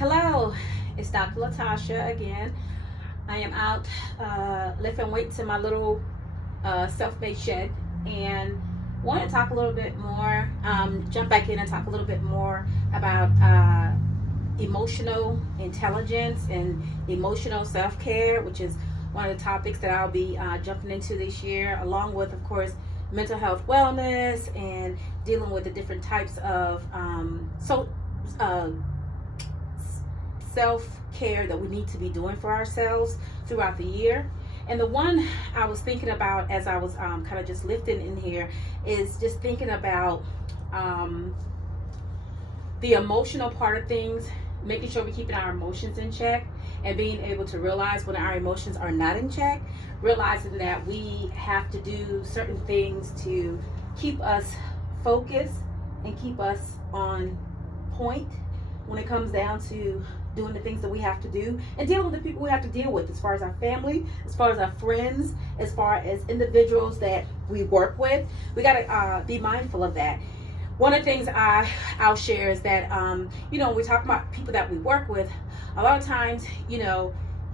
Hello, it's Dr. Latasha again. I am out lifting weights in my little self-made shed and want to talk a little bit more, jump back in and talk a little bit more about emotional intelligence and emotional self-care, which is one of the topics that I'll be jumping into this year, along with, of course, mental health wellness and dealing with the different types of self-care that we need to be doing for ourselves throughout the year. And the one I was thinking about as I was kind of just lifting in here is just thinking about the emotional part of things, making sure we're keeping our emotions in check and being able to realize when our emotions are not in check, realizing that we have to do certain things to keep us focused and keep us on point when it comes down to doing the things that we have to do and dealing with the people we have to deal with, as far as our family, as far as our friends, as far as individuals that we work with. We got to be mindful of that. One of the things I'll share is that when we talk about people that we work with, a lot of times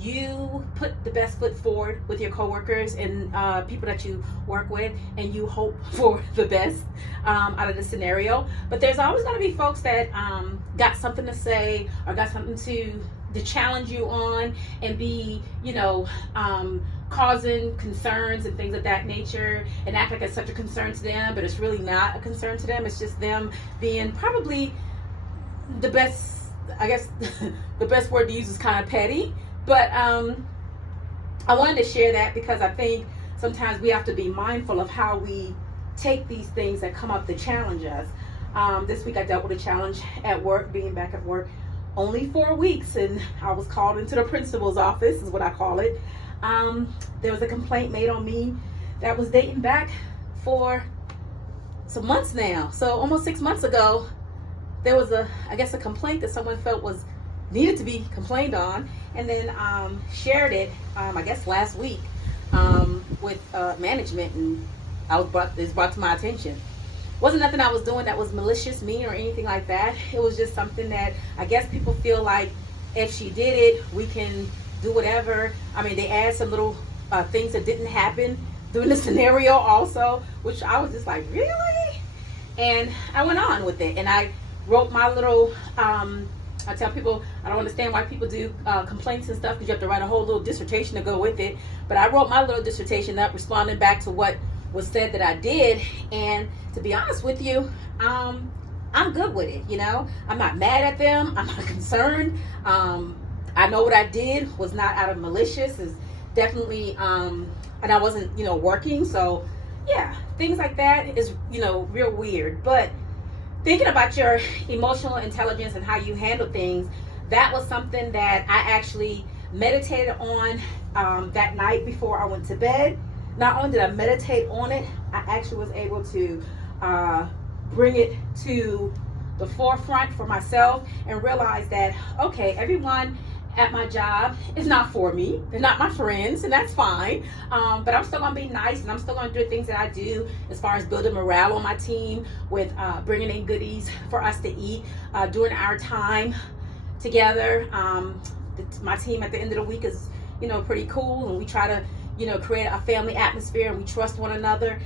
you put the best foot forward with your coworkers and people that you work with, and you hope for the best out of the scenario. But there's always going to be folks that got something to say or got something to challenge you on and be, causing concerns and things of that nature, and act like it's such a concern to them, but it's really not a concern to them. It's just them being probably the best, I guess the best word to use is kind of petty. But I wanted to share that because I think sometimes we have to be mindful of how we take these things that come up to challenge us. This week I dealt with a challenge at work, being back at work only 4 weeks, and I was called into the principal's office, is what I call it. There was a complaint made on me that was dating back for some months now. So almost 6 months ago, there was a complaint that someone felt needed to be complained on, and then shared it last week with management, and it's brought to my attention. Wasn't nothing I was doing that was malicious, mean, or anything like that. It was just something that I guess people feel like if she did it, we can do whatever. I mean, they add some little things that didn't happen during the scenario also, which I was just like, really? And I went on with it, and I wrote my little I tell people I don't understand why people do complaints and stuff, because you have to write a whole little dissertation to go with it. But I wrote my little dissertation up, responding back to what was said that I did. And to be honest with you, I'm good with it. I'm not mad at them. I'm not concerned. I know what I did was not out of malicious. Is definitely, and I wasn't, working. So yeah, things like that is, real weird. But thinking about your emotional intelligence and how you handle things, that was something that I actually meditated on that night before I went to bed. Not only did I meditate on it, I actually was able to bring it to the forefront for myself and realize that, okay, everyone at my job is not for me. They're not my friends, and that's fine. But I'm still going to be nice, and I'm still going to do things that I do as far as building morale on my team with bringing in goodies for us to eat during our time together. My team at the end of the week is, pretty cool, and we try to, create a family atmosphere, and we trust one another.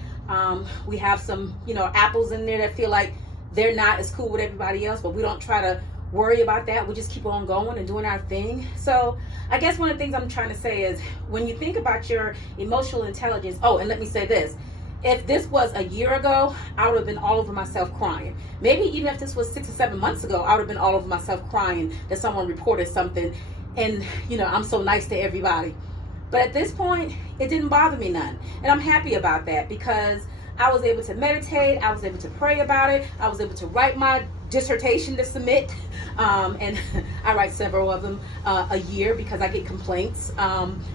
We have some, apples in there that feel like they're not as cool with everybody else, but we don't try to worry about that. We just keep on going and doing our thing. So I guess one of the things I'm trying to say is, when you think about your emotional intelligence, and let me say this, if this was a year ago, I would have been all over myself crying. Maybe even if this was 6 or 7 months ago, I would have been all over myself crying that someone reported something, and I'm so nice to everybody. But at this point, it didn't bother me none, and I'm happy about that, because I was able to meditate, I was able to pray about it, I was able to write my dissertation to submit, and I write several of them a year, because I get complaints,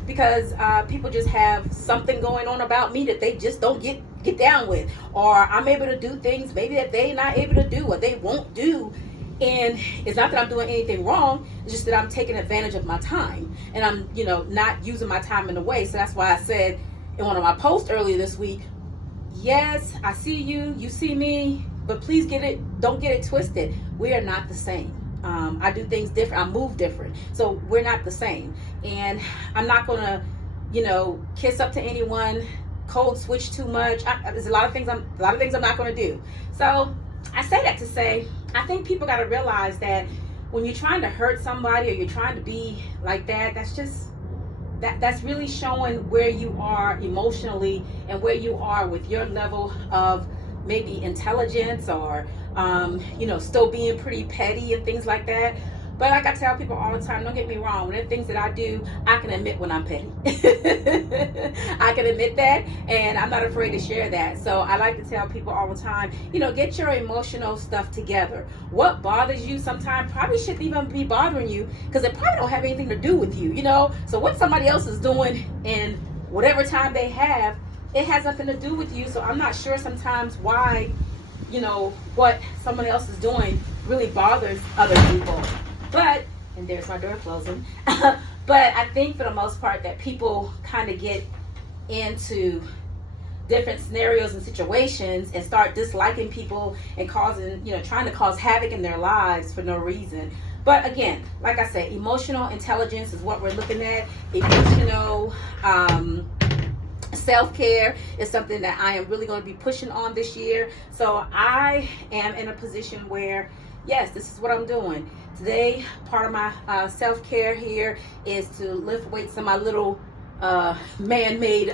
because people just have something going on about me that they just don't get down with, or I'm able to do things maybe that they're not able to do, or they won't do. And it's not that I'm doing anything wrong, it's just that I'm taking advantage of my time, and I'm not using my time in a way. So that's why I said in one of my posts earlier this week, yes, I see you, you see me, but please don't get it twisted. We are not the same. I do things different. I move different. So we're not the same. And I'm not going to, kiss up to anyone, code switch too much. There's a lot of things I'm not going to do. So I say that to say, I think people got to realize that when you're trying to hurt somebody or you're trying to be like that, that's really showing where you are emotionally and where you are with your level of maybe intelligence or still being pretty petty and things like that. But like I tell people all the time, don't get me wrong, when there are things that I do, I can admit when I'm petty. I can admit that, and I'm not afraid to share that. So I like to tell people all the time, get your emotional stuff together. What bothers you sometimes probably shouldn't even be bothering you, because it probably don't have anything to do with you, So what somebody else is doing in whatever time they have, it has nothing to do with you. So I'm not sure sometimes why, what someone else is doing really bothers other people. But, and there's my door closing, but I think for the most part that people kind of get into different scenarios and situations and start disliking people and causing, trying to cause havoc in their lives for no reason. But again, like I said, emotional intelligence is what we're looking at. Emotional self-care is something that I am really going to be pushing on this year. So I am in a position where, yes, this is what I'm doing. Today, part of my self-care here is to lift weights in my little man-made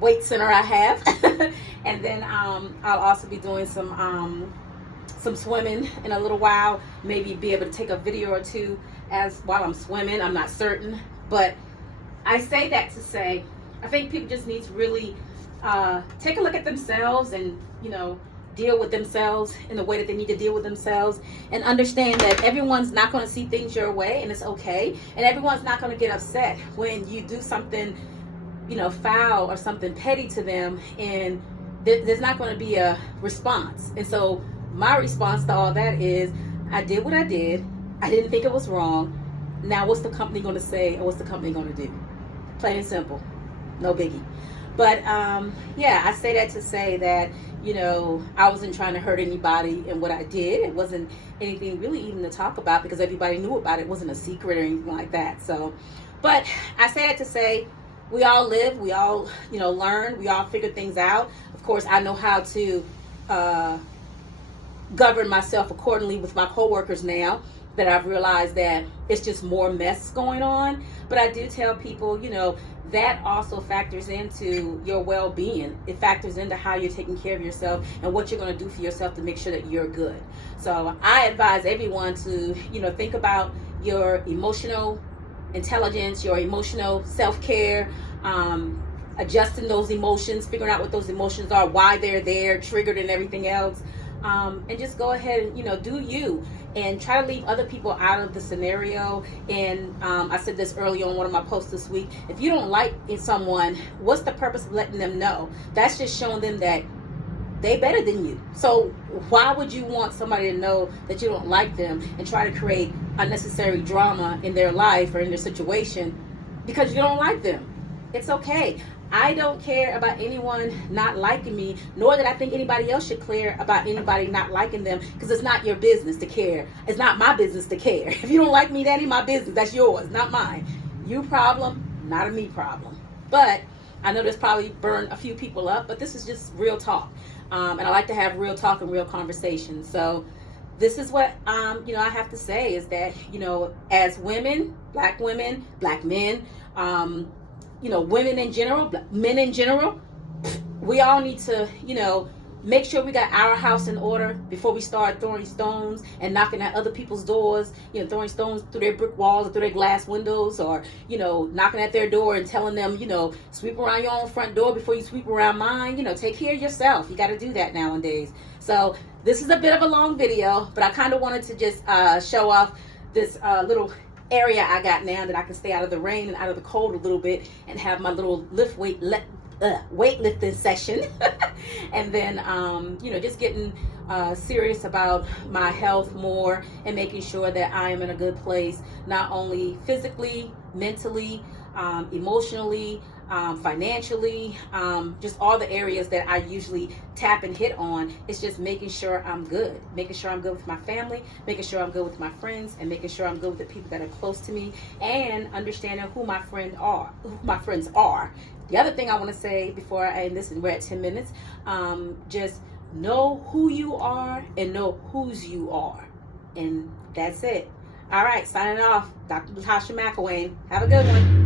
weight center I have. And then I'll also be doing some swimming in a little while. Maybe be able to take a video or two while I'm swimming. I'm not certain. But I say that to say, I think people just need to really take a look at themselves and, deal with themselves in the way that they need to deal with themselves, and understand that everyone's not going to see things your way, and it's okay. And everyone's not going to get upset when you do something, foul or something petty to them, and there's not going to be a response. And so my response to all that is, I did what I did. I didn't think it was wrong. Now what's the company going to say, and what's the company going to do? Plain and simple. No biggie. But I say that to say that, I wasn't trying to hurt anybody in what I did. It wasn't anything really even to talk about, because everybody knew about it. It wasn't a secret or anything like that. So, but I say that to say, we all live, we all, learn, we all figure things out. Of course, I know how to govern myself accordingly with my coworkers now that I've realized that it's just more mess going on. But I do tell people, that also factors into your well-being. It factors into how you're taking care of yourself and what you're going to do for yourself to make sure that you're good. So I advise everyone to, think about your emotional intelligence, your emotional self-care, adjusting those emotions, figuring out what those emotions are, why they're there, triggered and everything else. And just go ahead and, do you, and try to leave other people out of the scenario. And I said this earlier on one of my posts this week. If you don't like someone, what's the purpose of letting them know? That's just showing them that they better than you. So why would you want somebody to know that you don't like them and try to create unnecessary drama in their life or in their situation because you don't like them? It's okay. I don't care about anyone not liking me, nor that I think anybody else should care about anybody not liking them, because it's not your business to care. It's not my business to care. If you don't like me, that ain't my business. That's yours, not mine. You problem, not a me problem. But I know this probably burned a few people up, but this is just real talk. And I like to have real talk and real conversations. So this is what, I have to say is that, as women, black men, women in general, men in general, we all need to, make sure we got our house in order before we start throwing stones and knocking at other people's doors, throwing stones through their brick walls or through their glass windows, or, knocking at their door and telling them, sweep around your own front door before you sweep around mine. Take care of yourself. You got to do that nowadays. So this is a bit of a long video, but I kind of wanted to just show off this little area I got now that I can stay out of the rain and out of the cold a little bit and have my little weightlifting session. And then just getting serious about my health more and making sure that I am in a good place, not only physically, mentally, emotionally, financially, just all the areas that I usually tap and hit on. It's just making sure I'm good, making sure I'm good with my family, making sure I'm good with my friends, and making sure I'm good with the people that are close to me, and understanding who my friends are. The other thing I want to say before I end this, and we're at 10 minutes, just know who you are and know whose you are. And that's it. All right, signing off. Dr. Latasha McElwain. Have a good one.